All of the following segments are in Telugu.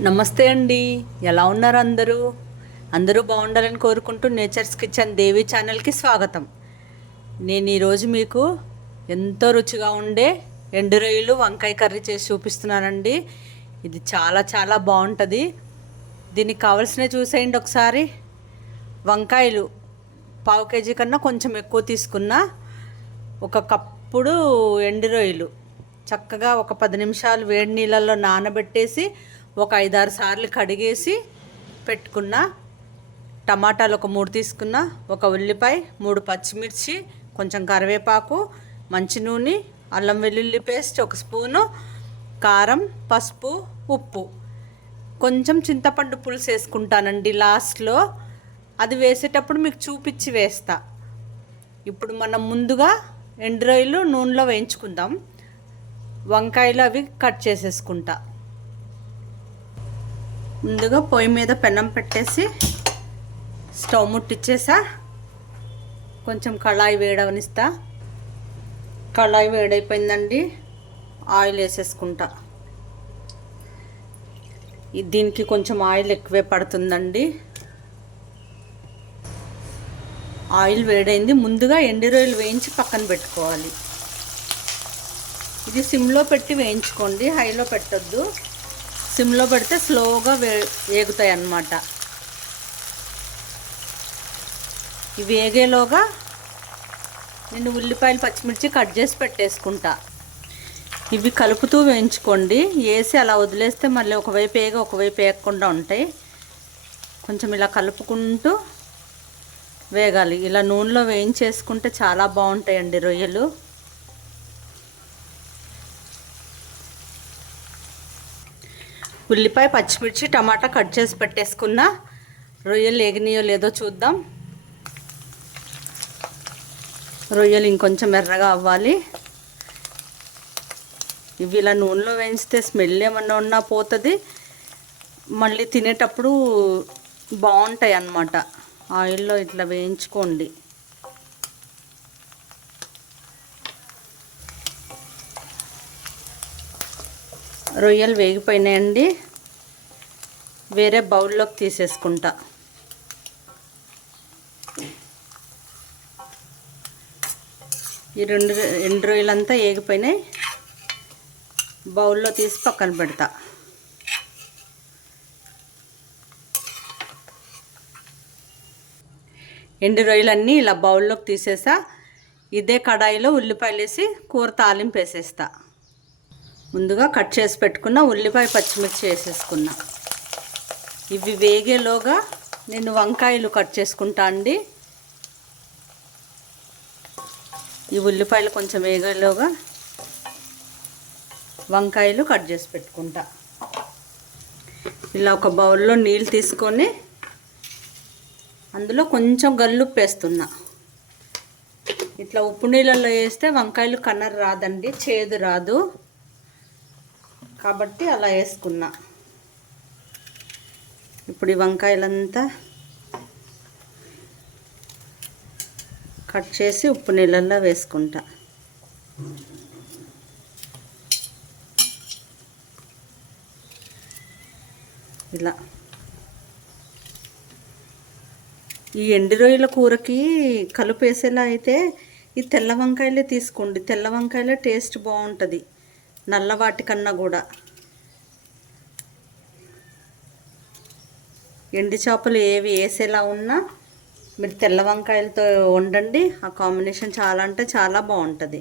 నమస్తే అండి. ఎలా ఉన్నారు అందరూ? అందరూ బాగుండాలని కోరుకుంటూ నేచర్స్ కిచెన్ దేవి ఛానల్కి స్వాగతం. నేను ఈరోజు మీకు ఎంతో రుచిగా ఉండే ఎండు రొయ్యలు వంకాయ కర్రీ చేసి చూపిస్తున్నానండి. ఇది చాలా చాలా బాగుంటుంది. దీనికి కావలసినవి చూసేయండి ఒకసారి. వంకాయలు పావు కేజీ కన్నా కొంచెం ఎక్కువ తీసుకున్న ఒక కప్పుడు ఎండు రొయ్యలు. చక్కగా ఒక పది నిమిషాలు వేడి నీళ్ళల్లో నానబెట్టేసి ఒక ఐదారు సార్లు కడిగేసి పెట్టుకున్న టమాటాలు ఒక మూడు తీసుకున్న ఒక ఉల్లిపాయ మూడు పచ్చిమిర్చి కొంచెం కరివేపాకు మంచి నూనె అల్లం వెల్లుల్లి పేస్ట్ ఒక స్పూను కారం పసుపు ఉప్పు. కొంచెం చింతపండు పులుసు వేసుకుంటానండి లాస్ట్లో. అది వేసేటప్పుడు మీకు చూపించి వేస్తా. ఇప్పుడు మనం ముందుగా ఎండ్రాయిలు నూనెలో వేయించుకుందాం. వంకాయలు అవి కట్ చేసేసుకుంటా. ముందుగా పొయ్యి మీద పెనం పెట్టేసి స్టవ్ ముట్టించేసా కొంచెం కళాయి వేడవనిస్తా. కళాయి వేడైపోయిందండి. ఆయిల్ వేసేసుకుంటా. ఇది- దీనికి కొంచెం ఆయిల్ ఎక్కువే పడుతుందండి. ఆయిల్ వేడైంది. ముందుగా ఎండి రొయ్యలు వేయించి పక్కన పెట్టుకోవాలి. ఇది సిమ్లో పెట్టి వేయించుకోండి. హైలో పెట్టద్దు. సిమ్లో పెడితే స్లోగా వే వేగుతాయి అన్నమాట ఇవి వేగేలోగా నేను ఉల్లిపాయలు పచ్చిమిర్చి కట్ చేసి పెట్టేసుకుంటా. ఇవి కలుపుతూ వేయించుకోండి. వేసి అలా వదిలేస్తే మళ్ళీ ఒకవైపు వేగ ఒకవైపు వేయకుండా ఉంటాయి. కొంచెం ఇలా కలుపుకుంటూ వేగాలి. ఇలా నూనెలో వేయించేసుకుంటే చాలా బాగుంటాయండి రొయ్యలు. ఉల్లిపాయ పచ్చిమిర్చి టమాటా కట్ చేసి పెట్టేసుకున్న రొయ్యలు ఎగినాయో లేదో చూద్దాం. రొయ్యలు ఇంకొంచెం ఎర్రగా అవ్వాలి. ఇవి ఇలా నూనెలో వేయించితే స్మెల్ ఏమన్నా ఉన్నా పోతుంది. మళ్ళీ తినేటప్పుడు బాగుంటాయి అన్నమాట ఆయిల్లో ఇట్లా వేయించుకోండి. రొయ్యలు వేగిపోయినాయండి. వేరే బౌల్లోకి తీసేసుకుంటా. ఈ రెండు రెండు రొయ్యలంతా వేగిపోయినాయి బౌల్లో తీసి పక్కన పెడతా. ఎండు రొయ్యలన్నీ ఇలా బౌల్లోకి తీసేసా. ఇదే కడాయిలో ఉల్లిపాయలు వేసి కూర తాలింపు వేసేస్తా. ముందుగా కట్ చేసి పెట్టుకున్న ఉల్లిపాయ పచ్చిమిర్చి వేసేసుకున్నా. ఇవి వేగేలోగా నేను వంకాయలు కట్ చేసుకుంటా అండి. ఈ ఉల్లిపాయలు కొంచెం వేగేలోగా వంకాయలు కట్ చేసి పెట్టుకుంటా. ఇలా ఒక బౌల్లో నీళ్ళు తీసుకొని అందులో కొంచెం గల్లుప్పు వేస్తున్నా. ఇట్లా ఉప్పు నీళ్ళల్లో వేస్తే వంకాయలు కన్నర రాదండి చేదు రాదు. కాబట్టి అలా వేసుకున్నా. ఇప్పుడు ఈ వంకాయలంతా కట్ చేసి ఉప్పు నీళ్ళల్లో వేసుకుంటా. ఇలా. ఈ ఎండు రొయ్యల కూరకి కలుపు వేసేలా అయితే ఈ తెల్ల వంకాయలే తీసుకోండి. తెల్ల వంకాయలే టేస్ట్ బాగుంటుంది. నల్ల వాటికన్నా కూడా. ఎండు చేపలు ఏవి వేసేలా ఉన్నా మీరు తెల్ల వంకాయలతో వండండి. ఆ కాంబినేషన్ చాలా అంటే చాలా బాగుంటుంది.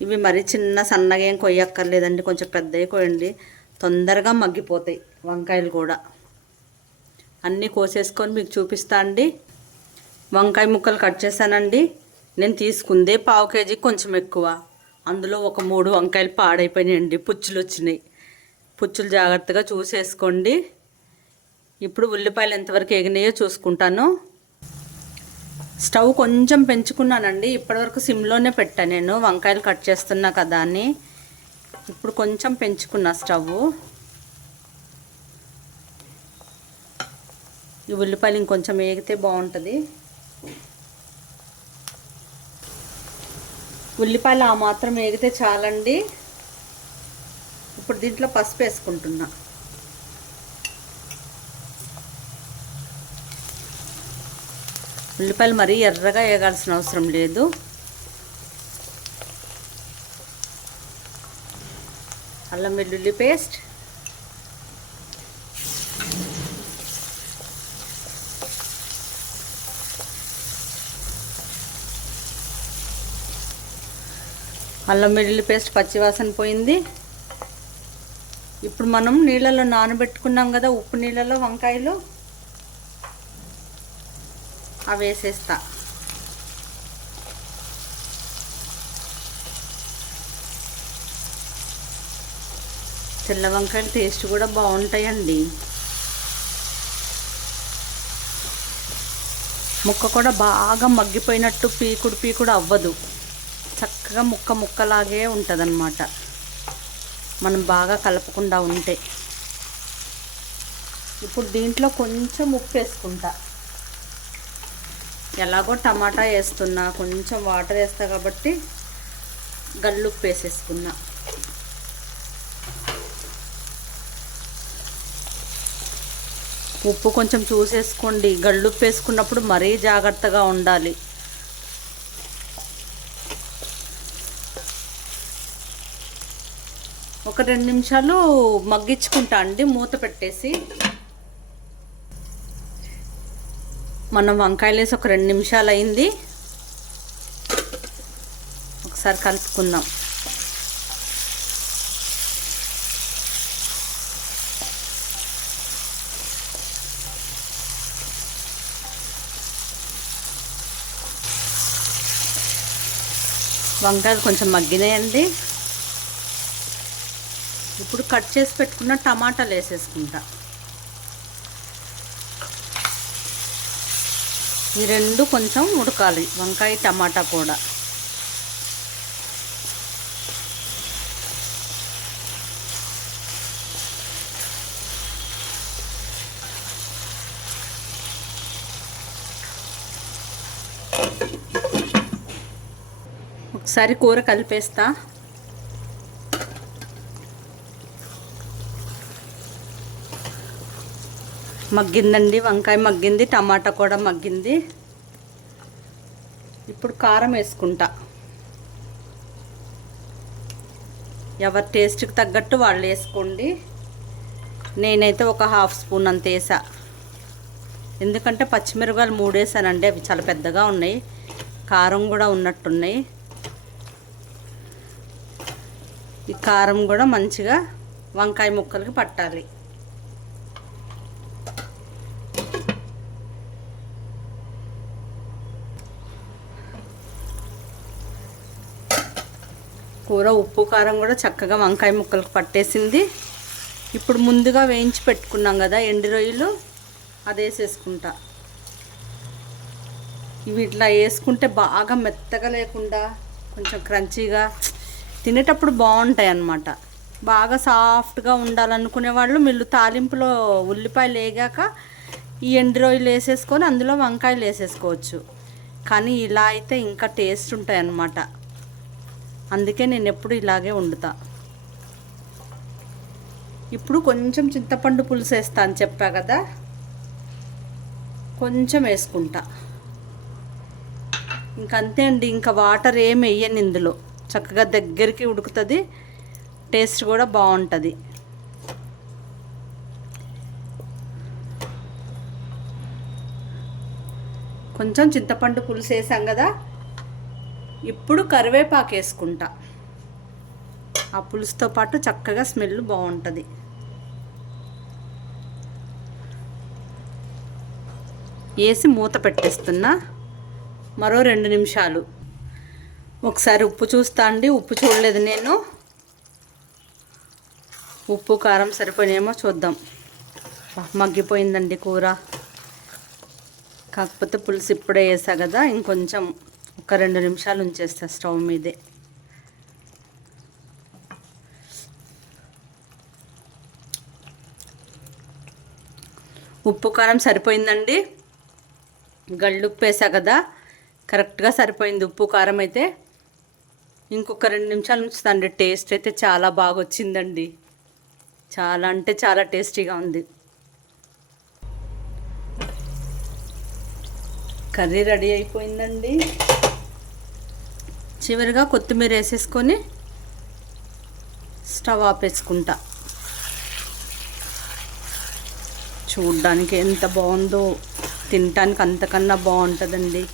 ఇవి మరి చిన్న సన్నగా ఏం కొయ్యక్కర్లేదండి. కొంచెం పెద్దవి కొయ్యండి. తొందరగా మగ్గిపోతాయి వంకాయలు కూడా. అన్నీ కోసేసుకొని మీకు చూపిస్తా అండి. వంకాయ ముక్కలు కట్ చేశానండి. నేను తీసుకుందే పావు కేజీ కొంచెం ఎక్కువ. అందులో ఒక మూడు వంకాయలు పాడైపోయినాయండి. పుచ్చులు వచ్చినాయి పుచ్చులు జాగ్రత్తగా చూసేసుకోండి. ఇప్పుడు ఉల్లిపాయలు ఎంతవరకు ఎగినాయో చూసుకుంటాను. స్టవ్ కొంచెం పెంచుకున్నానండి. ఇప్పటివరకు సిమ్లోనే పెట్టా నేను. వంకాయలు కట్ చేస్తున్నా కదా అని. ఇప్పుడు కొంచెం పెంచుకున్నా స్టవ్ ఈ ఉల్లిపాయలు ఇంకొంచెం వేగితే బాగుంటుంది. ఉల్లిపాయలు ఆ మాత్రం వేగితే చాలండి. ఇప్పుడు దీంట్లో పసుపు వేసుకుంటున్నా. ఉల్లిపాయలు మరీ ఎర్రగా వేగాల్సిన అవసరం లేదు. అల్లం వెల్లుల్లి పేస్ట్ అల్లం వెల్లుల్లి పేస్ట్ పచ్చివాసన పోయింది. ఇప్పుడు మనం నీళ్ళలో నానబెట్టుకున్నాం కదా ఉప్పు నీళ్ళలో వంకాయలు. అవి వేసేస్తా. తెల్ల వంకాయలు టేస్ట్ కూడా బాగుంటాయండి. ముక్క కూడా బాగా మగ్గిపోయినట్టు పీకుడు పీకుడు అవ్వదు. చక్కగా ముక్క ముక్కలాగే ఉంటుందన్నమాట. మనం బాగా కలపకుండా ఉంటే. ఇప్పుడు దీంట్లో కొంచెం ఉప్పు వేసుకుంటా. ఎలాగో టమాటా వేస్తున్నా కొంచెం వాటర్ వేస్తా కాబట్టి గల్లుప్పు వేసేసుకున్నా. ఉప్పు కొంచెం చూసేసుకోండి. గళ్ళుప్పు వేసుకున్నప్పుడు మరీ జాగ్రత్తగా ఉండాలి. ఒక రెండు నిమిషాలు మగ్గించుకుంటా అండి మూత పెట్టేసి. మనం వంకాయలు వేసి ఒక రెండు నిమిషాలు అయింది. ఒకసారి కలుపుకుందాం. వంకాయలు కొంచెం మగ్గినాయండి. ఇప్పుడు కట్ చేసి పెట్టుకున్న టమాటాలు వేసేసుకుంటా. ఈ రెండు కొంచెం ఉడకాలి వంకాయ టమాటా కూడా. ఒకసారి కూర కలిపేస్తా. మగ్గిందండి వంకాయ మగ్గింది టమాటా కూడా మగ్గింది. ఇప్పుడు కారం వేసుకుంటా. ఎవరి టేస్ట్కి తగ్గట్టు వాళ్ళు వేసుకోండి. నేనైతే ఒక హాఫ్ స్పూన్ అంత వేసా. ఎందుకంటే పచ్చిమిరపకాయలు మూడు వేసానండి అవి చాలా పెద్దగా ఉన్నాయి. కారం కూడా ఉన్నట్టున్నాయి. ఈ కారం కూడా మంచిగా వంకాయ ముక్కలకి పట్టాలి. కూర ఉప్పు కారం కూడా చక్కగా వంకాయ ముక్కలకు పట్టేసింది. ఇప్పుడు ముందుగా వేయించి పెట్టుకున్నాం కదా ఎండి రొయ్యలు అది వేసేసుకుంటా. ఇవి ఇట్లా వేసుకుంటే బాగా మెత్తగా లేకుండా కొంచెం క్రంచీగా తినేటప్పుడు బాగుంటాయి అన్నమాట. బాగా సాఫ్ట్గా ఉండాలనుకునే వాళ్ళు వీళ్ళు తాలింపులో ఉల్లిపాయలు వేగాక ఈ ఎండి రొయ్యలు వేసేసుకొని అందులో వంకాయలు వేసేసుకోవచ్చు. కానీ ఇలా అయితే ఇంకా టేస్ట్ ఉంటాయి అన్నమాట అందుకే నేను ఎప్పుడు ఇలాగే వండుతా. ఇప్పుడు కొంచెం చింతపండు పులుసు వేస్తా అని చెప్పా కదా? కొంచెం వేసుకుంటా. ఇంకంతే అండి ఇంకా వాటర్ ఏం వేయను ఇందులో. చక్కగా దగ్గరికి ఉడుకుతుంది టేస్ట్ కూడా బాగుంటుంది. కొంచెం చింతపండు పులుసు వేసాం కదా? ఇప్పుడు కరివేపాకు వేసుకుంటా ఆ పులుసుతో పాటు చక్కగా స్మెల్ బాగుంటుంది. వేసి మూత పెట్టేస్తున్నా. మరో రెండు నిమిషాలు. ఒకసారి ఉప్పు చూస్తా అండి. ఉప్పు చూడలేదు నేను. ఉప్పు కారం సరిపోయినేమో చూద్దాం. మగ్గిపోయిందండి కూర. కాకపోతే పులుసు ఇప్పుడే వేసా కదా ఇంకొంచెం ఒక రెండు నిమిషాలు ఉంచేస్తా స్టవ్ మీదే. ఉప్పు కారం సరిపోయిందండి. గళ్ళుప్పు వేసా కదా కరెక్ట్గా సరిపోయింది ఉప్పు కారం అయితే. ఇంకొక రెండు నిమిషాలు ఉంచుతాండి టేస్ట్ అయితే చాలా బాగా వచ్చిందండి చాలా అంటే చాలా టేస్టీగా ఉంది. కర్రీ రెడీ అయిపోయిందండి. చివరిగా కొత్తిమీర వేసేసుకొని స్టవ్ ఆపేసుకుంటా. చూడ్డానికి ఎంత బాగుందో తినటానికి అంతకన్నా బాగుంటుందండి.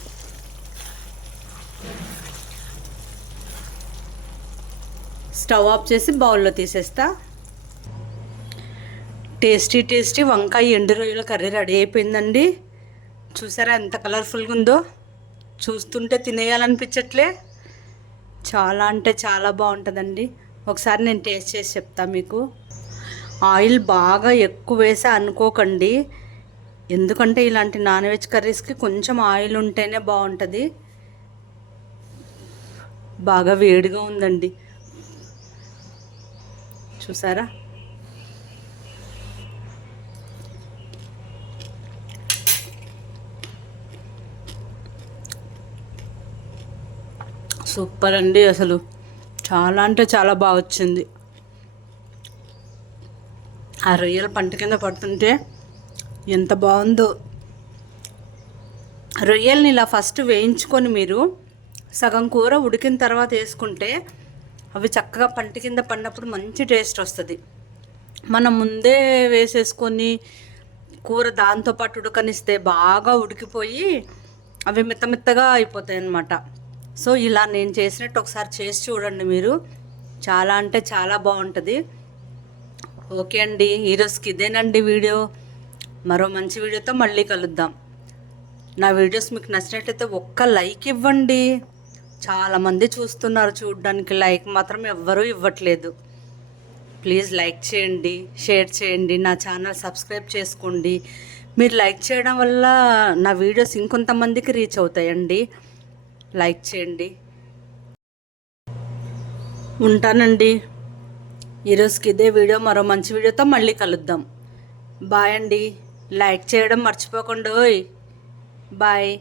స్టవ్ ఆఫ్ చేసి బౌల్లో తీసేస్తా. టేస్టీ టేస్టీ వంకాయ ఎండు రొయ్యల కర్రీ రెడీ అయిపోయిందండి. చూసారా ఎంత కలర్ఫుల్గా ఉందో? చూస్తుంటే తినేయాలనిపించట్లే. చాలా అంటే చాలా బాగుంటుందండి. ఒకసారి నేను టేస్ట్ చేసి చెప్తా మీకు. ఆయిల్ బాగా ఎక్కువ వేసా అనుకోకండి. ఎందుకంటే ఇలాంటి నాన్ వెజ్ కర్రీస్కి కొంచెం ఆయిల్ ఉంటేనే బాగుంటుంది. బాగా వేడిగా ఉందండి. చూసారా? సూపర్ అండి అసలు. చాలా అంటే చాలా బాగా వచ్చింది. ఆ రొయ్యల పంట కింద పడుతుంటే ఎంత బాగుందో. రొయ్యల్ని ఇలా ఫస్ట్ వేయించుకొని మీరు సగం కూర ఉడికిన తర్వాత వేసుకుంటే అవి చక్కగా పంట కింద పడినప్పుడు మంచి టేస్ట్ వస్తుంది. మనం ముందే వేసేసుకొని కూర దాంతోపాటు ఉడకనిస్తే బాగా ఉడికిపోయి అవి మెత్త మెత్తగా అయిపోతాయి అన్నమాట సో ఇలా నేను చేసినట్టు ఒకసారి చేసి చూడండి మీరు. చాలా అంటే చాలా బాగుంటుంది. ఓకే అండి ఈరోజుకి ఇదేనండి వీడియో. మరో మంచి వీడియోతో మళ్ళీ కలుద్దాం. నా వీడియోస్ మీకు నచ్చినట్లయితే ఒక్క లైక్ ఇవ్వండి. చాలామంది చూస్తున్నారు చూడడానికి లైక్ మాత్రం ఎవ్వరూ ఇవ్వట్లేదు. ప్లీజ్ లైక్ చేయండి షేర్ చేయండి నా ఛానల్ సబ్స్క్రైబ్ చేసుకోండి. మీరు లైక్ చేయడం వల్ల నా వీడియోస్ ఇంకొంతమందికి రీచ్ అవుతాయండి. లైక్ చేయండి. ఉంటానండి. ఈరోజుకి ఇదే వీడియో మరో మంచి వీడియోతో మళ్ళీ కలుద్దాం. బాయ్ అండి. లైక్ చేయడం మర్చిపోకండి బాయ్.